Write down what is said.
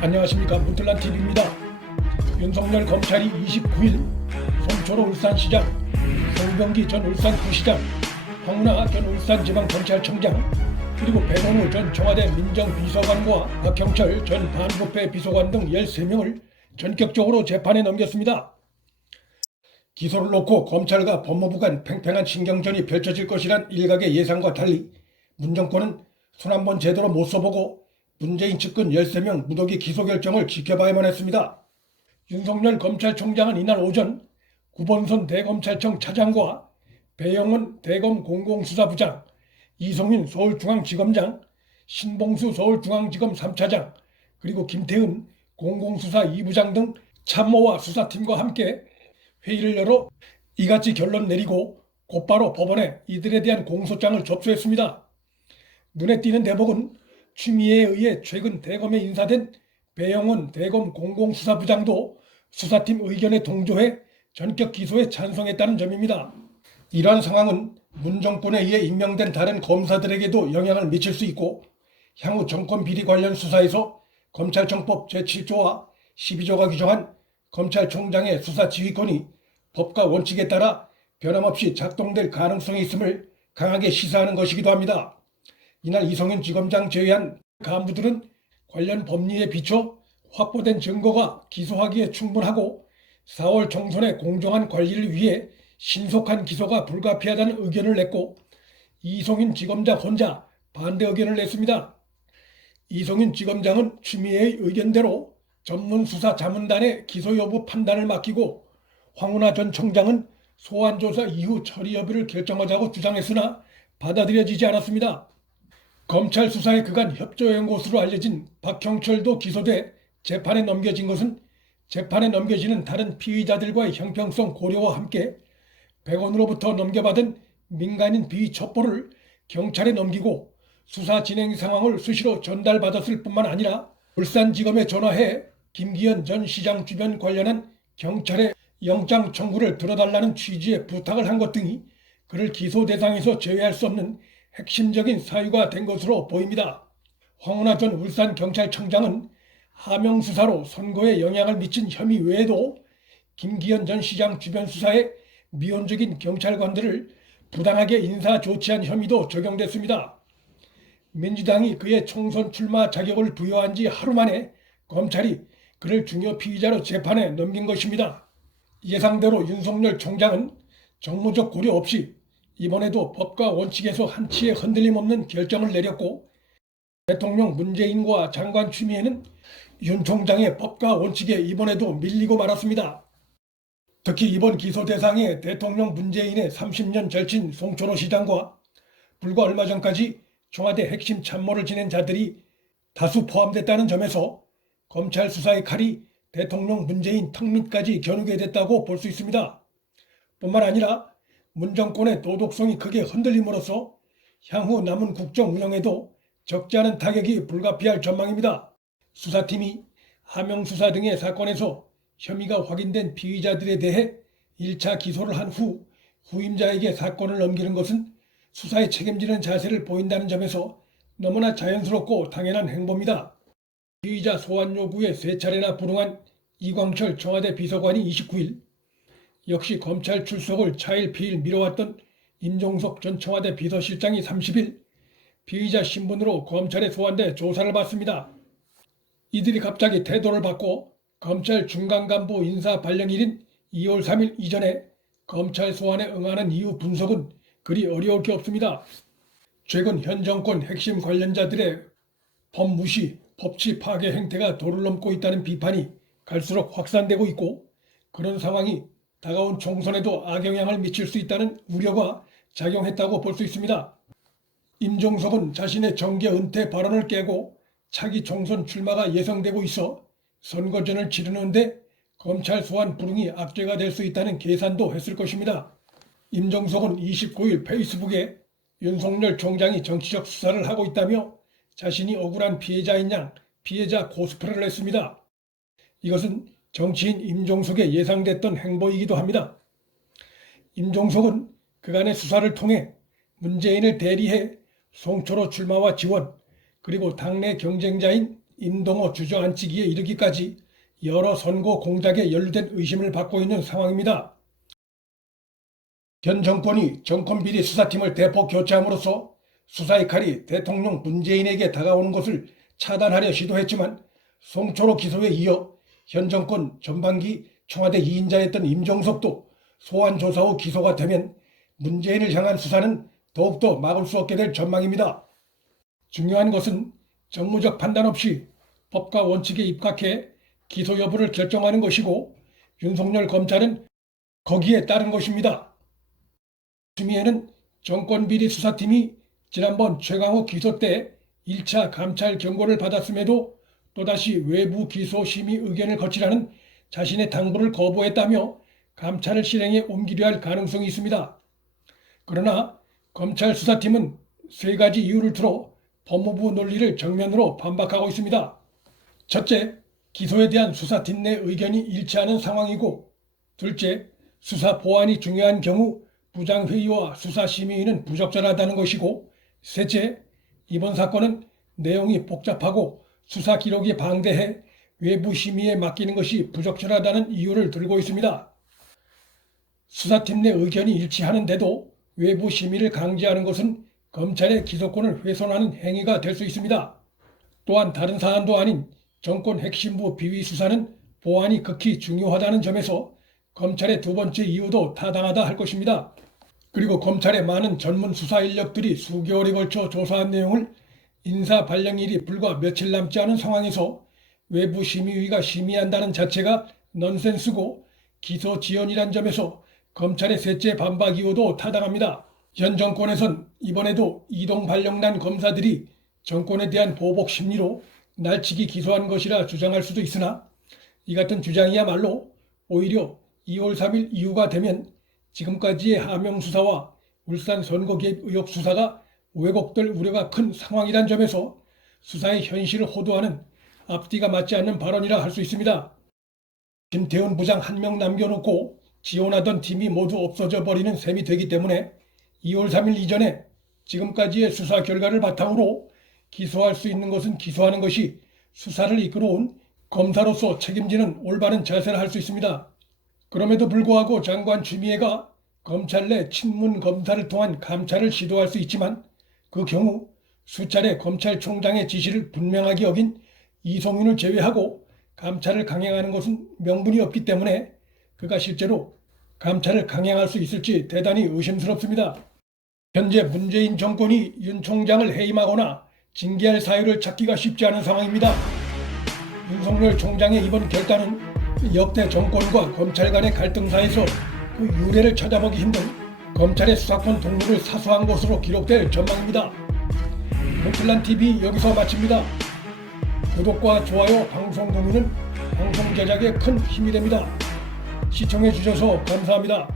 안녕하십니까, 문틀란TV입니다. 윤석열 검찰이 29일 송철호 울산시장, 송병기 전 울산구시장, 황운하 전 울산지방검찰청장, 그리고 배건우 전 청와대 민정비서관과 박형철 전 반부패 비서관 등 13명을 전격적으로 재판에 넘겼습니다. 기소를 놓고 검찰과 법무부 간 팽팽한 신경전이 펼쳐질 것이란 일각의 예상과 달리 문정권은 손 한번 제대로 못 써보고 문재인 측근 13명 무더기 기소 결정을 지켜봐야만 했습니다. 윤석열 검찰총장은 이날 오전 구본선 대검찰청 차장과 배영은 대검 공공수사부장, 이성윤 서울중앙지검장, 신봉수 서울중앙지검 3차장, 그리고 김태은 공공수사 2부장 등 참모와 수사팀과 함께 회의를 열어 이같이 결론 내리고 곧바로 법원에 이들에 대한 공소장을 접수했습니다. 눈에 띄는 대목은 추미애에 의해 최근 대검에 인사된 배영은 대검 공공수사부장도 수사팀 의견에 동조해 전격 기소에 찬성했다는 점입니다. 이러한 상황은 문 정권에 의해 임명된 다른 검사들에게도 영향을 미칠 수 있고 향후 정권 비리 관련 수사에서 검찰청법 제7조와 12조가 규정한 검찰총장의 수사 지휘권이 법과 원칙에 따라 변함없이 작동될 가능성이 있음을 강하게 시사하는 것이기도 합니다. 이날 이성윤 지검장 제외한 간부들은 관련 법리에 비춰 확보된 증거가 기소하기에 충분하고 4월 총선의 공정한 관리를 위해 신속한 기소가 불가피하다는 의견을 냈고 이성윤 지검장 혼자 반대 의견을 냈습니다. 이성윤 지검장은 추미애의 의견대로 전문수사자문단에 기소 여부 판단을 맡기고 황운하 전 청장은 소환조사 이후 처리 여부를 결정하자고 주장했으나 받아들여지지 않았습니다. 검찰 수사에 그간 협조한 것으로 알려진 박형철도 기소돼 재판에 넘겨진 것은 재판에 넘겨지는 다른 피의자들과의 형평성 고려와 함께 백원으로부터 넘겨받은 민간인 비위 첩보를 경찰에 넘기고 수사 진행 상황을 수시로 전달받았을 뿐만 아니라 울산지검에 전화해 김기현 전 시장 주변 관련한 경찰의 영장 청구를 들어달라는 취지의 부탁을 한 것 등이 그를 기소 대상에서 제외할 수 없는 핵심적인 사유가 된 것으로 보입니다. 황운하 전 울산경찰청장은 하명 수사로 선거에 영향을 미친 혐의 외에도 김기현 전 시장 주변 수사에 미온적인 경찰관들을 부당하게 인사 조치한 혐의도 적용됐습니다. 민주당이 그의 총선 출마 자격을 부여한 지 하루 만에 검찰이 그를 중요 피의자로 재판에 넘긴 것입니다. 예상대로 윤석열 총장은 정무적 고려 없이 이번에도 법과 원칙에서 한치의 흔들림 없는 결정을 내렸고 대통령 문재인과 장관 추미애는 윤 총장의 법과 원칙에 이번에도 밀리고 말았습니다. 특히 이번 기소 대상에 대통령 문재인의 30년 절친 송철호 시장과 불과 얼마 전까지 청와대 핵심 참모를 지낸 자들이 다수 포함됐다는 점에서 검찰 수사의 칼이 대통령 문재인 턱 밑까지 겨누게 됐다고 볼 수 있습니다. 뿐만 아니라 문 정권의 도덕성이 크게 흔들림으로써 향후 남은 국정 운영에도 적지 않은 타격이 불가피할 전망입니다. 수사팀이 하명수사 등의 사건에서 혐의가 확인된 피의자들에 대해 1차 기소를 한 후 후임자에게 사건을 넘기는 것은 수사에 책임지는 자세를 보인다는 점에서 너무나 자연스럽고 당연한 행보입니다. 피의자 소환 요구에 3차례나 불응한 이광철 청와대 비서관이 29일 역시 검찰 출석을 차일피일 미뤄왔던 임종석 전 청와대 비서실장이 30일 피의자 신분으로 검찰에 소환돼 조사를 받습니다. 이들이 갑자기 태도를 바꿔 검찰 중간 간부 인사 발령일인 2월 3일 이전에 검찰 소환에 응하는 이유 분석은 그리 어려울 게 없습니다. 최근 현 정권 핵심 관련자들의 법 무시, 법치 파괴 행태가 도를 넘고 있다는 비판이 갈수록 확산되고 있고 그런 상황이 다가온 총선에도 악영향을 미칠 수 있다는 우려가 작용했다고 볼 수 있습니다. 임종석은 자신의 정계 은퇴 발언을 깨고 차기 총선 출마가 예상되고 있어 선거전을 치르는데 검찰 소환 불응이 악재가 될 수 있다는 계산도 했을 것입니다. 임종석은 29일 페이스북에 윤석열 총장이 정치적 수사를 하고 있다며 자신이 억울한 피해자인 양 피해자 코스프레를 했습니다. 이것은 정치인 임종석의 예상됐던 행보이기도 합니다. 임종석은 그간의 수사를 통해 문재인을 대리해 송철호 출마와 지원, 그리고 당내 경쟁자인 임동호 주저앉히기에 이르기까지 여러 선거 공작에 연루된 의심을 받고 있는 상황입니다. 현 정권이 정권비리 수사팀을 대폭 교체함으로써 수사의 칼이 대통령 문재인에게 다가오는 것을 차단하려 시도했지만 송초로 기소에 이어 현 정권 전반기 청와대 2인자였던 임종석도 소환 조사 후 기소가 되면 문재인을 향한 수사는 더욱더 막을 수 없게 될 전망입니다. 중요한 것은 정무적 판단 없이 법과 원칙에 입각해 기소 여부를 결정하는 것이고 윤석열 검찰은 거기에 따른 것입니다. 추미애는 정권비리 수사팀이 지난번 최강욱 기소 때 1차 감찰 경고를 받았음에도 또다시 외부 기소 심의 의견을 거치라는 자신의 당부를 거부했다며 감찰을 실행에 옮기려 할 가능성이 있습니다. 그러나 검찰 수사팀은 세 가지 이유를 들어 법무부 논리를 정면으로 반박하고 있습니다. 첫째, 기소에 대한 수사팀 내 의견이 일치하는 상황이고, 둘째, 수사 보안이 중요한 경우 부장회의와 수사심의위는 부적절하다는 것이고, 셋째, 이번 사건은 내용이 복잡하고 수사 기록이 방대해 외부 심의에 맡기는 것이 부적절하다는 이유를 들고 있습니다. 수사팀 내 의견이 일치하는데도 외부 심의를 강제하는 것은 검찰의 기소권을 훼손하는 행위가 될 수 있습니다. 또한 다른 사안도 아닌 정권 핵심부 비위 수사는 보안이 극히 중요하다는 점에서 검찰의 두 번째 이유도 타당하다 할 것입니다. 그리고 검찰의 많은 전문 수사 인력들이 수개월에 걸쳐 조사한 내용을 인사 발령일이 불과 며칠 남지 않은 상황에서 외부 심의위가 심의한다는 자체가 넌센스고 기소 지연이란 점에서 검찰의 셋째 반박 이유도 타당합니다. 현 정권에선 이번에도 이동 발령난 검사들이 정권에 대한 보복 심리로 날치기 기소한 것이라 주장할 수도 있으나 이 같은 주장이야말로 오히려 2월 3일 이후가 되면 지금까지의 하명 수사와 울산 선거 개입 의혹 수사가 왜곡될 우려가 큰 상황이란 점에서 수사의 현실을 호도하는 앞뒤가 맞지 않는 발언이라 할 수 있습니다. 김태훈 부장 한 명 남겨놓고 지원하던 팀이 모두 없어져 버리는 셈이 되기 때문에 2월 3일 이전에 지금까지의 수사 결과를 바탕으로 기소할 수 있는 것은 기소하는 것이 수사를 이끌어온 검사로서 책임지는 올바른 자세를 할 수 있습니다. 그럼에도 불구하고 장관 추미애가 검찰 내 친문 검사를 통한 감찰을 시도할 수 있지만 그 경우 수차례 검찰총장의 지시를 분명하게 어긴 이성윤을 제외하고 감찰을 강행하는 것은 명분이 없기 때문에 그가 실제로 감찰을 강행할 수 있을지 대단히 의심스럽습니다. 현재 문재인 정권이 윤 총장을 해임하거나 징계할 사유를 찾기가 쉽지 않은 상황입니다. 윤석열 총장의 이번 결단은 역대 정권과 검찰 간의 갈등사에서 그 유래를 찾아보기 힘든 검찰의 수사권 독립을 사수한 것으로 기록될 전망입니다. 홈플란TV 여기서 마칩니다. 구독과 좋아요, 방송 공유는 방송 제작에 큰 힘이 됩니다. 시청해 주셔서 감사합니다.